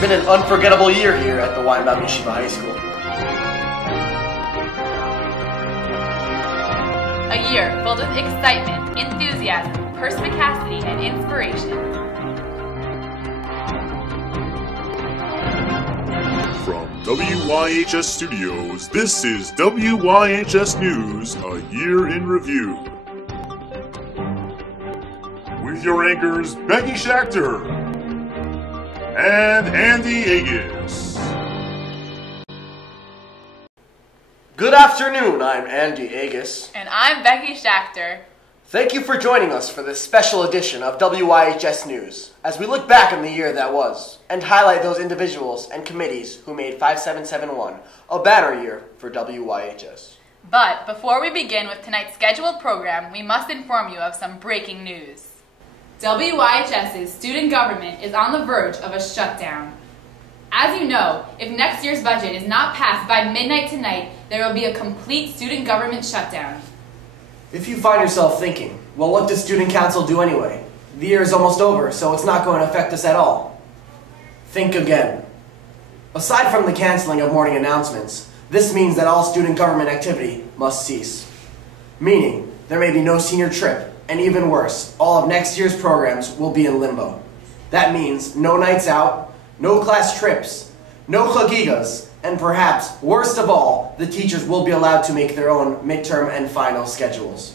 been an unforgettable year here at the Weinbaum Yeshiva High School. A year filled with excitement, enthusiasm, perspicacity, and inspiration. From WYHS Studios, this is WYHS News, A Year in Review. With your anchors, Becky Schachter and Andy Agus. Good afternoon, I'm Andy Agus. And I'm Becky Schachter. Thank you for joining us for this special edition of WYHS News, as we look back on the year that was, and highlight those individuals and committees who made 5771 a banner year for WYHS. But before we begin with tonight's scheduled program, we must inform you of some breaking news. WYHS's student government is on the verge of a shutdown. As you know, if next year's budget is not passed by midnight tonight, there will be a complete student government shutdown. If you find yourself thinking, well, what does Student Council do anyway? The year is almost over, so it's not going to affect us at all. Think again. Aside from the canceling of morning announcements, this means that all student government activity must cease. Meaning, there may be no senior trip, and even worse, all of next year's programs will be in limbo. That means no nights out, no class trips, no chagigas, and perhaps, worst of all, the teachers will be allowed to make their own midterm and final schedules.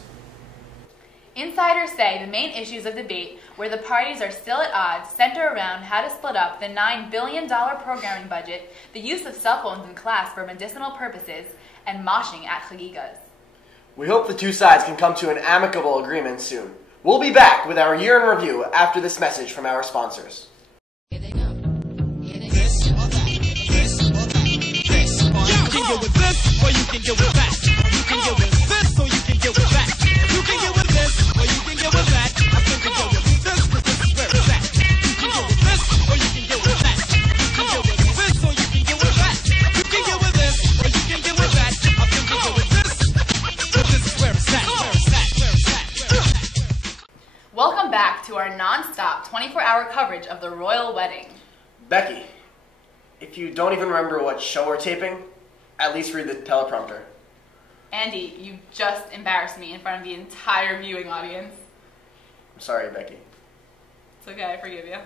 Insiders say the main issues of debate, where the parties are still at odds, center around how to split up the $9 billion programming budget, the use of cell phones in class for medicinal purposes, and moshing at chagigas. We hope the two sides can come to an amicable agreement soon. We'll be back with our year in review after this message from our sponsors. You can get with this, or you can get with that. You can get with this, or you can get with that. You can get with this, or you can get with that. I think you can get with this, but this is where it's at. You can get with this, or you can get with that. You can get with this, or you can get with that. You can get with this, or you can get with that. I think you can get with this, but this is where it's at. Welcome back to our non-stop 24-hour coverage of the royal wedding. Becky, if you don't even remember what show we're taping, at least read the teleprompter. Andy, you just embarrassed me in front of the entire viewing audience. I'm sorry, Becky. It's okay, I forgive you.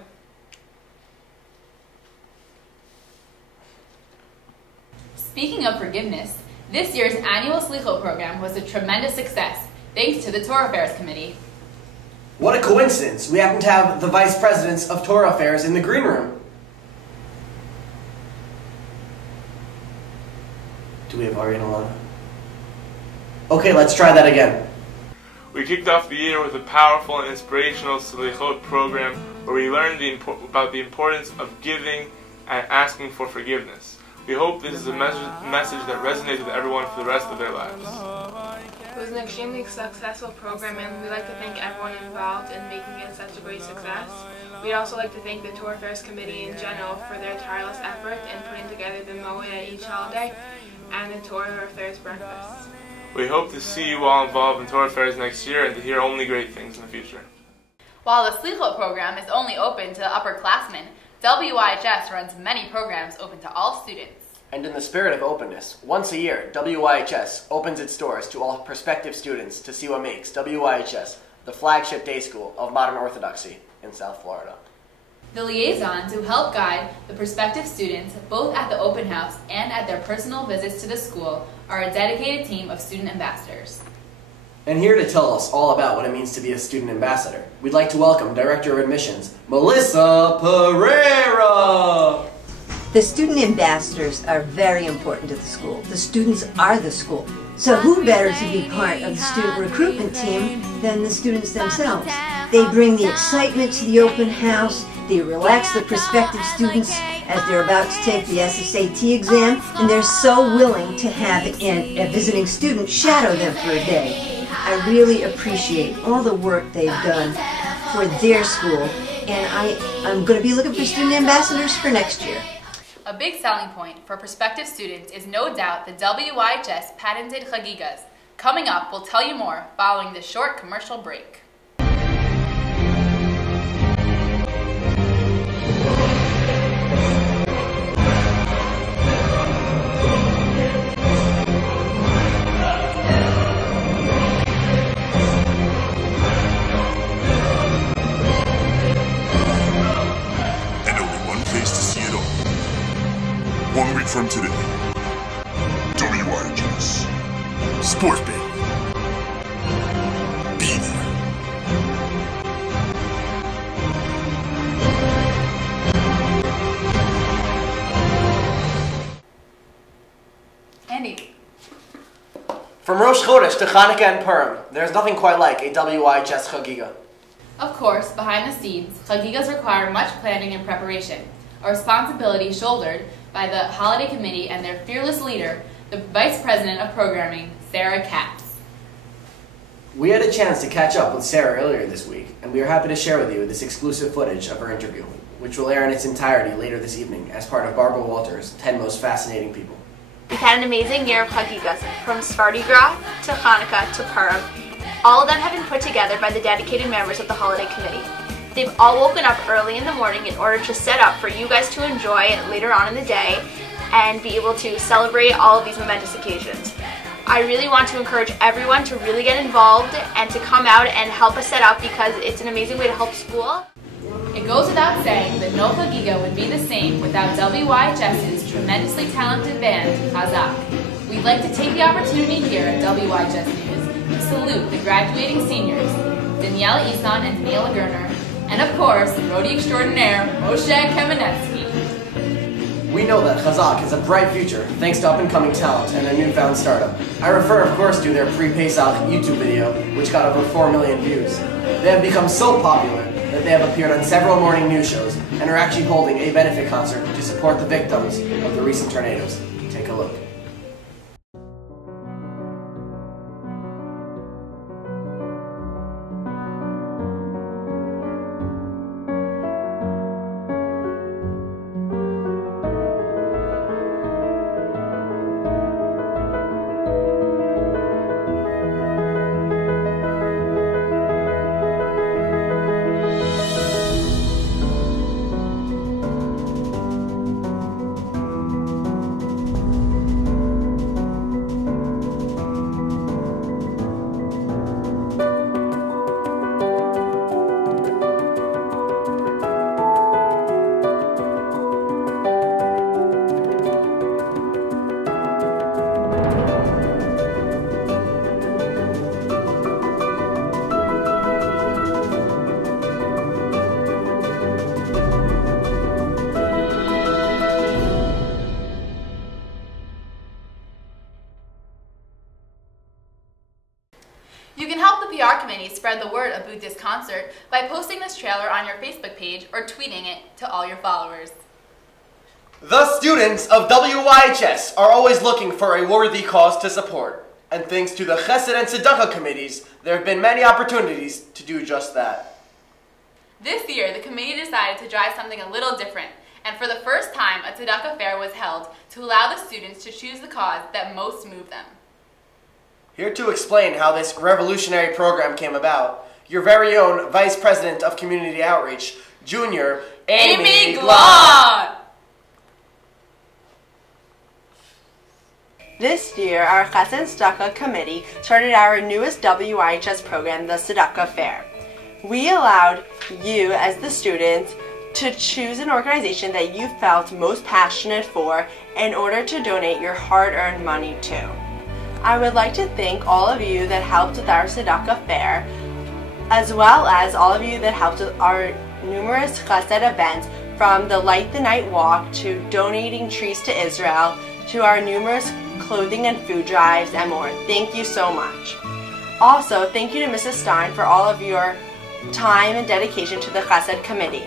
Speaking of forgiveness, this year's annual Slichot program was a tremendous success, thanks to the Torah Affairs Committee. What a coincidence! We happen to have the vice presidents of Torah Affairs in the green room. Do we have Ari and Alana? Okay, let's try that again. We kicked off the year with a powerful and inspirational Slichot program where we learned about the importance of giving and asking for forgiveness. We hope this is a message that resonates with everyone for the rest of their lives. It was an extremely successful program, and we'd like to thank everyone involved in making it such a great success. We'd also like to thank the Torah Affairs Committee in general for their tireless effort in putting together the Moed at each holiday and the Torah Affairs breakfast. We hope to see you all involved in Torah Affairs next year and to hear only great things in the future. While the Slichot program is only open to upperclassmen, WYHS runs many programs open to all students. And in the spirit of openness, once a year, WYHS opens its doors to all prospective students to see what makes WYHS the flagship day school of modern Orthodoxy in South Florida. The liaisons who help guide the prospective students both at the open house and at their personal visits to the school are a dedicated team of student ambassadors. And here to tell us all about what it means to be a student ambassador, we'd like to welcome Director of Admissions, Melissa Pereira! The student ambassadors are very important to the school. The students are the school. So who better to be part of the student recruitment team than the students themselves? They bring the excitement to the open house, they relax the prospective students as they're about to take the SSAT exam, and they're so willing to have a visiting student shadow them for a day. I really appreciate all the work they've done for their school, and I'm going to be looking for student ambassadors for next year. A big selling point for prospective students is no doubt the WYHS patented chagigas. Coming up, we'll tell you more following this short commercial break. from today. WYHS. Sports baby. Be there. Andy. From Rosh Chodesh to Hanukkah and Purim, there's nothing quite like a WYHS Chagiga. Of course, behind the scenes, Chagigas require much planning and preparation, a responsibility shouldered by the holiday committee and their fearless leader, the Vice President of Programming, Sarah Katz. We had a chance to catch up with Sarah earlier this week, and we are happy to share with you this exclusive footage of her interview, which will air in its entirety later this evening as part of Barbara Walters' 10 Most Fascinating People. We've had an amazing year of Chagigas, from Sephardi Gras to Hanukkah to Purim. All of them have been put together by the dedicated members of the holiday committee. They've all woken up early in the morning in order to set up for you guys to enjoy later on in the day and be able to celebrate all of these momentous occasions. I really want to encourage everyone to really get involved and to come out and help us set up because it's an amazing way to help school. It goes without saying that no Chagiga would be the same without WYHS's tremendously talented band, Chazak. We'd like to take the opportunity here at WYHS News to salute the graduating seniors, Daniela Isan and Daniela Gerner, and of course, roadie extraordinaire, Moshe Kamenetsky. We know that Chazak has a bright future thanks to up-and-coming talent and their newfound startup. I refer, of course, to their pre-Pesach YouTube video, which got over 4 million views. They have become so popular that they have appeared on several morning news shows and are actually holding a benefit concert to support the victims of the recent tornadoes. Take a look. You can help the PR committee spread the word about this concert by posting this trailer on your Facebook page or tweeting it to all your followers. The students of WYHS are always looking for a worthy cause to support, and thanks to the Chesed and Tzedakah committees, there have been many opportunities to do just that. This year, the committee decided to try something a little different, and for the first time, a Tzedakah fair was held to allow the students to choose the cause that most moved them. Here to explain how this revolutionary program came about, your very own Vice President of Community Outreach, Junior Amy Glad. This year, our Chesed and Tzedakah committee started our newest WYHS program, the Tzedakah Fair. We allowed you, as the students, to choose an organization that you felt most passionate for in order to donate your hard-earned money to. I would like to thank all of you that helped with our Tzedakah Fair, as well as all of you that helped with our numerous Chesed events, from the Light the Night Walk to donating trees to Israel to our numerous clothing and food drives and more. Thank you so much. Also, thank you to Mrs. Stein for all of your time and dedication to the Chesed committee.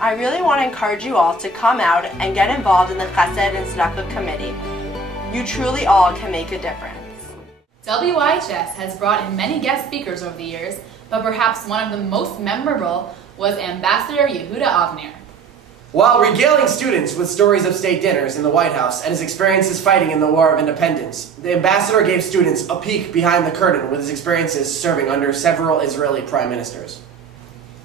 I really want to encourage you all to come out and get involved in the Chesed and Tzedakah committee. You truly all can make a difference. WYHS has brought in many guest speakers over the years, but perhaps one of the most memorable was Ambassador Yehuda Avner. While regaling students with stories of state dinners in the White House and his experiences fighting in the War of Independence, the ambassador gave students a peek behind the curtain with his experiences serving under several Israeli prime ministers.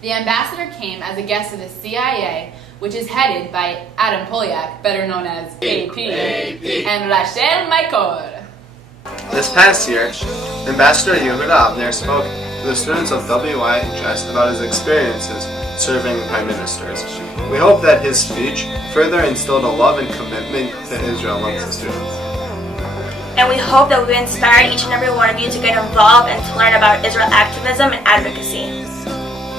The ambassador came as a guest of the CIA, which is headed by Adam Polyak, better known as AP, and Rachel Michaud. This past year, Ambassador Yehuda Avner spoke to the students of WYHS about his experiences serving prime ministers. We hope that his speech further instilled a love and commitment to Israel amongst the students. And we hope that we inspire each and every one of you to get involved and to learn about Israel activism and advocacy.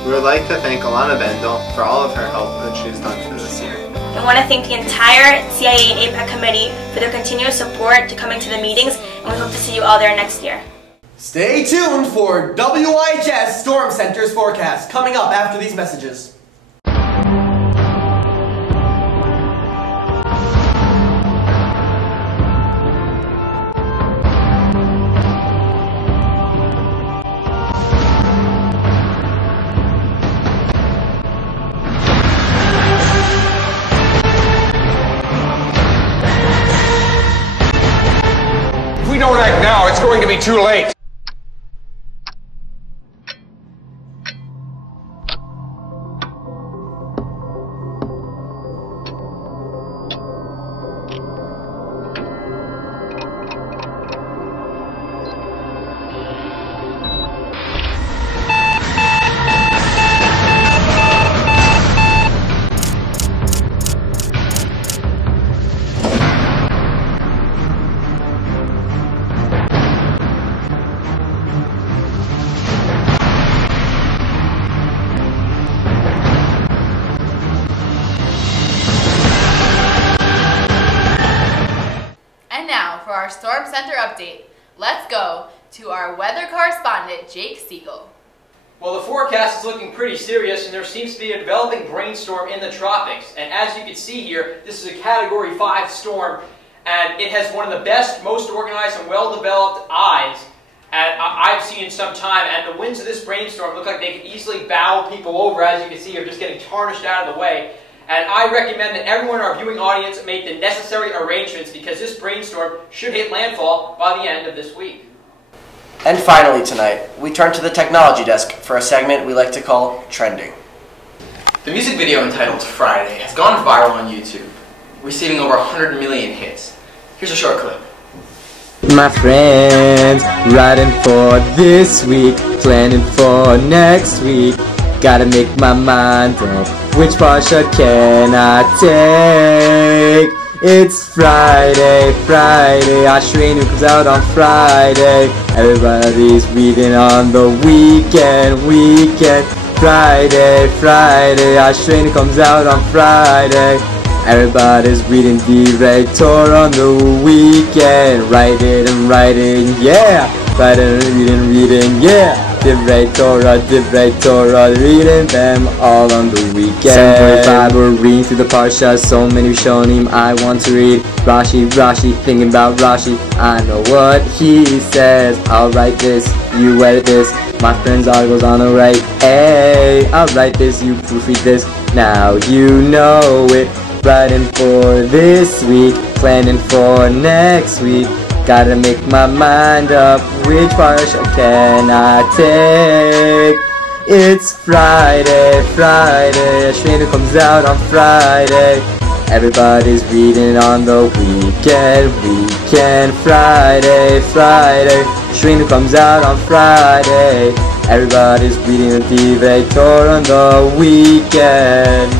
We would like to thank Alana Bendel for all of her help that she's done through this year. We want to thank the entire CIA and APAC committee for their continuous support to coming to the meetings, and we hope to see you all there next year. Stay tuned for WYHS Storm Center's forecast coming up after these messages. If we don't act now, it's going to be too late. And now for our Storm Center update, let's go to our weather correspondent, Jake Siegel. Well, the forecast is looking pretty serious, and there seems to be a developing brainstorm in the tropics. And as you can see here, this is a Category 5 storm, and it has one of the best, most organized, and well-developed eyes I've seen in some time. And the winds of this brainstorm look like they could easily bow people over, as you can see here, just getting tarnished out of the way. And I recommend that everyone in our viewing audience make the necessary arrangements, because this brainstorm should hit landfall by the end of this week. And finally tonight, we turn to the technology desk for a segment we like to call Trending. The music video entitled Friday has gone viral on YouTube, receiving over 100 million hits. Here's a short clip. My friends, riding for this week, planning for next week. Gotta make my mind up, which Parsha can I take? It's Friday, Ashreinu comes out on Friday. Everybody's reading on the weekend. Friday, Ashreinu comes out on Friday. Everybody's reading the Torah on the weekend. Writing, yeah. Writing, reading, yeah. Divrei Torah, reading them all on the weekend. 7:45, we're reading through the Parsha, so many Rishonim I want to read. Rashi, thinking about Rashi, I know what he says. I'll write this, you edit this, my friend's article's on the right. Hey, I'll write this, you proofread this, now you know it. Writing for this week, planning for next week. Gotta make my mind up, which parsha can I take? It's Friday, Ashreinu comes out on Friday. Everybody's reading on the weekend. Friday, Ashreinu comes out on Friday. Everybody's reading the Divrei Torah on the weekend.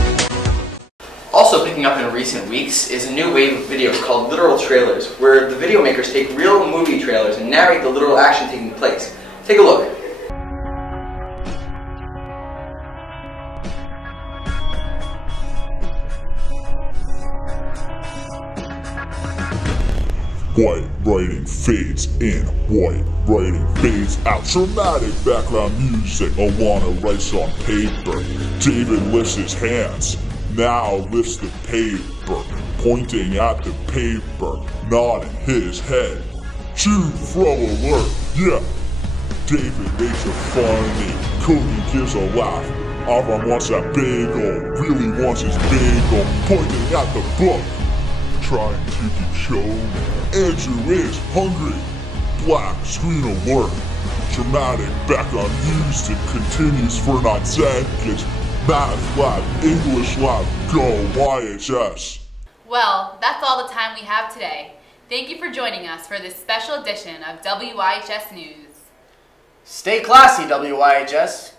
Also picking up in recent weeks is a new wave of videos called literal trailers, where the video makers take real movie trailers and narrate the literal action taking place. Take a look. White writing fades in, white writing fades out. Dramatic background music, Alana writes on paper. David lifts his hands, now lifts the paper, pointing at the paper, nodding his head. To throw alert, yeah. David makes it funny, Cody gives a laugh. Avram wants that bagel, really wants his bagel, pointing at the book, trying to control. Andrew is hungry, black screen alert. Dramatic background music continues for 9 seconds. Math lab, English lab, go YHS. Well, that's all the time we have today. Thank you for joining us for this special edition of WYHS News. Stay classy, WYHS.